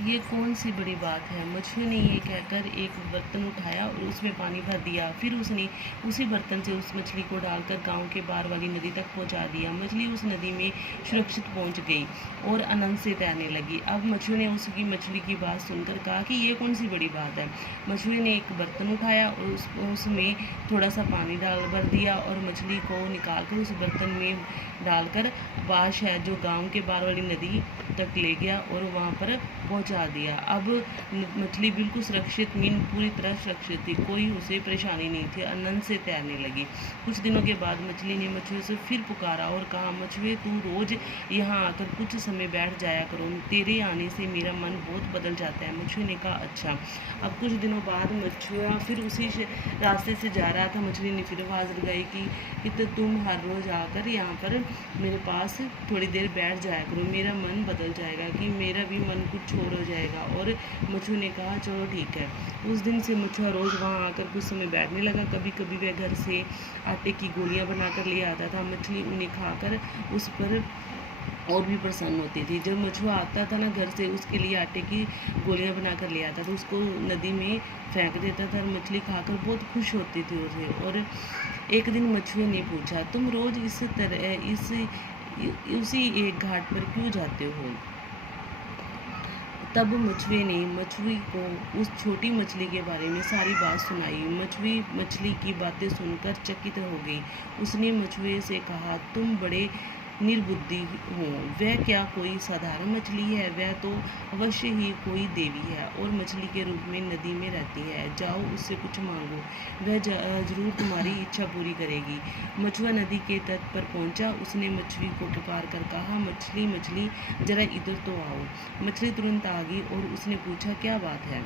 ये कौन सी बड़ी बात है। मछुए ने ये कहकर एक बर्तन उठाया और उसमें पानी भर दिया। फिर उसने उसी बर्तन से उस मछली को डालकर गांव के पार वाली नदी तक पहुंचा दिया। मछली उस नदी में सुरक्षित पहुंच गई और आनंद से तैरने लगी। अब मछुए ने उसकी मछली की बात सुनकर कहा कि ये कौन सी बड़ी बात है। मछुए ने एक बर्तन उठाया और उसमें थोड़ा सा पानी डाल भर दिया और मछली को निकालकर उस बर्तन में डालकर बाश है जो गांव के पार वाली नदी तक ले गया और वहां पर पहुंचा दिया। अब मछली बिल्कुल सुरक्षित, मीन पूरी तरह सुरक्षित थी, कोई उसे परेशानी नहीं थी, आनंद से तैरने लगी। कुछ दिनों के बाद मछली ने मछुए से फिर पुकारा और कहा, मछुए तू रोज यहाँ आकर कुछ समय बैठ जाया करो, तेरे आने से मेरा मन बहुत बदल जाता है। मछुए ने कहा अच्छा। अब कुछ दिनों बाद मछुआ फिर उसी रास्ते से जा रहा था। मछली ने फिर आवाज़ लगाई कि तो तुम हर रोज़ आकर यहाँ पर मेरे पास थोड़ी देर बैठ जाया करो, मेरा मन बदल जाएगा, कि मेरा भी मन कुछ और हो जाएगा। और मछुए ने कहा चलो ठीक है। उस दिन से मछुआ रोज़ वहाँ आकर कुछ समय बैठने लगा। कभी कभी वह घर से आटे की गोलियाँ बनाकर ले आता था। मछली उन्हें खाकर उस पर और भी प्रसन्न होती थी। जब मछुआ आता था ना घर से, उसके लिए आटे की गोलियां बना कर ले आता था, उसको नदी में फेंक देता था और मछली खाकर बहुत खुश होती थी उसे। और एक दिन मछुए ने पूछा, तुम रोज इस तरह उसी एक घाट पर क्यों जाते हो। तब मछुए ने मछली को उस छोटी मछली के बारे में सारी बात सुनाई। मछली मछली की बातें सुनकर चकित हो गई। उसने मछुए से कहा, तुम बड़े निर्बुद्धि हो। वह क्या कोई साधारण मछली है, वह तो अवश्य ही कोई देवी है और मछली के रूप में नदी में रहती है। जाओ उससे कुछ मांगो, वह जरूर तुम्हारी इच्छा पूरी करेगी। मछुआ नदी के तट पर पहुंचा। उसने मछली को पुकार कर कहा, मछली मछली जरा इधर तो आओ। मछली तुरंत आ गई और उसने पूछा, क्या बात है।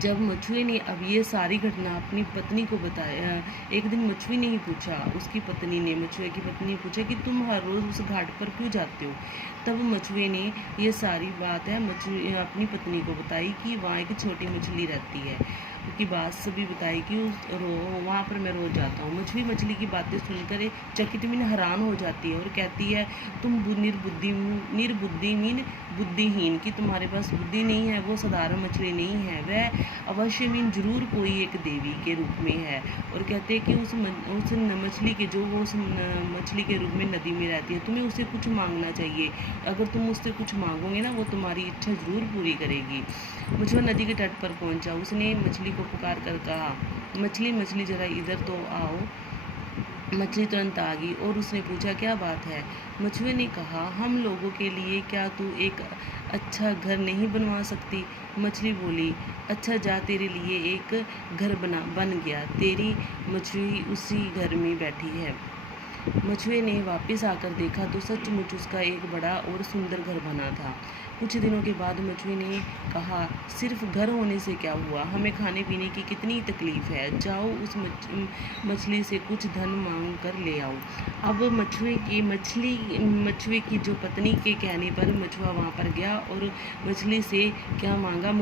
जब मछुए ने अब ये सारी घटना अपनी पत्नी को बताया, एक दिन मछुए ने ही पूछा, उसकी पत्नी ने, मछुए की पत्नी ने पूछा कि तुम हर रोज़ उस घाट पर क्यों जाते हो। तब मछुए ने ये सारी बात है मछुए अपनी पत्नी को बताई कि वहाँ एक छोटी मछली रहती है, की बात सभी बताई कि वहाँ पर मैं रोज़ जाता हूँ। मछली मछली की बातें सुनकर चकित मीन हैरान हो जाती है और कहती है, तुम निर्बुद्धि मीन बुद्धिहीन, कि तुम्हारे पास बुद्धि नहीं है, वो साधारण मछली नहीं है, वह अवश्य मीन जरूर कोई एक देवी के रूप में है। और कहते हैं कि उस मछली के जो वो उस मछली के रूप में नदी में रहती है, तुम्हें उसे कुछ मांगना चाहिए। अगर तुम उससे कुछ मांगोगे ना, वो तुम्हारी इच्छा जरूर पूरी करेगी। मछुआ नदी के तट पर पहुंचा। उसने मछली को पुकार कर कहा, मछली मछली जरा इधर तो आओ। मछली तुरंत आ गई और उसने पूछा, क्या बात है। मछुए ने कहा, हम लोगों के लिए क्या तू एक अच्छा घर नहीं बनवा सकती। मछली बोली, अच्छा जा, तेरे लिए एक घर बन गया, तेरी मछली उसी घर में बैठी है। मछुए ने वापस आकर देखा तो सचमुच उसका एक बड़ा और सुंदर घर बना था। कुछ दिनों के बाद मछुए ने कहा, सिर्फ घर होने से क्या हुआ, हमें खाने पीने की कितनी तकलीफ है। जाओ उस मछली से कुछ धन मांग कर ले आओ। अब मछुए की जो पत्नी के कहने पर मछुआ वहाँ पर गया और मछली से क्या मांगा,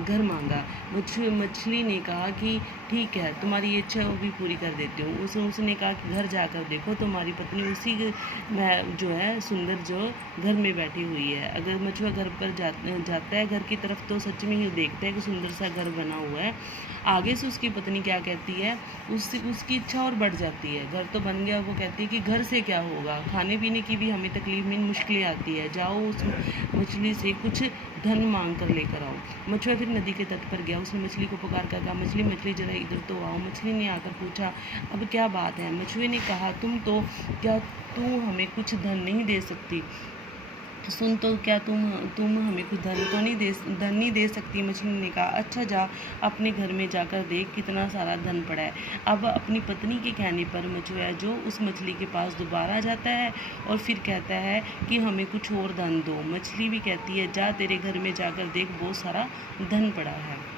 घर मांगा। मछली ने कहा कि ठीक है, तुम्हारी इच्छा वो भी पूरी कर देती हूँ। उसने कहा कि घर जाकर देखो, तुम्हारी पत्नी उसी जो है सुंदर जो घर में बैठी हुई है। अगर मछुआ घर पर जाता है घर की तरफ, तो सच में ही देखता है कि सुंदर सा घर बना हुआ है। आगे से उसकी पत्नी क्या कहती है, उसकी इच्छा और बढ़ जाती है। घर तो बन गया, वो कहती है कि घर से क्या होगा, खाने पीने की भी हमें तकलीफ में मुश्किलें आती है। जाओ उस मछली से कुछ धन मांग कर लेकर आओ। मछुआ फिर नदी के तट पर गया। उसने मछली को पुकार कर कहा, मछली मछली जरा इधर तो आओ। मछली ने आकर पूछा, अब क्या बात है। मछुए ने कहा, क्या तू हमें कुछ धन नहीं दे सकती। सुन तो, क्या तुम हमें कुछ धन नहीं दे सकती। मछली ने कहा, अच्छा जा, अपने घर में जाकर देख कितना सारा धन पड़ा है। अब अपनी पत्नी के कहने पर मछुआ जो उस मछली के पास दोबारा जाता है और फिर कहता है कि हमें कुछ और धन दो। मछली भी कहती है, जा, तेरे घर में जाकर देख, बहुत सारा धन पड़ा है।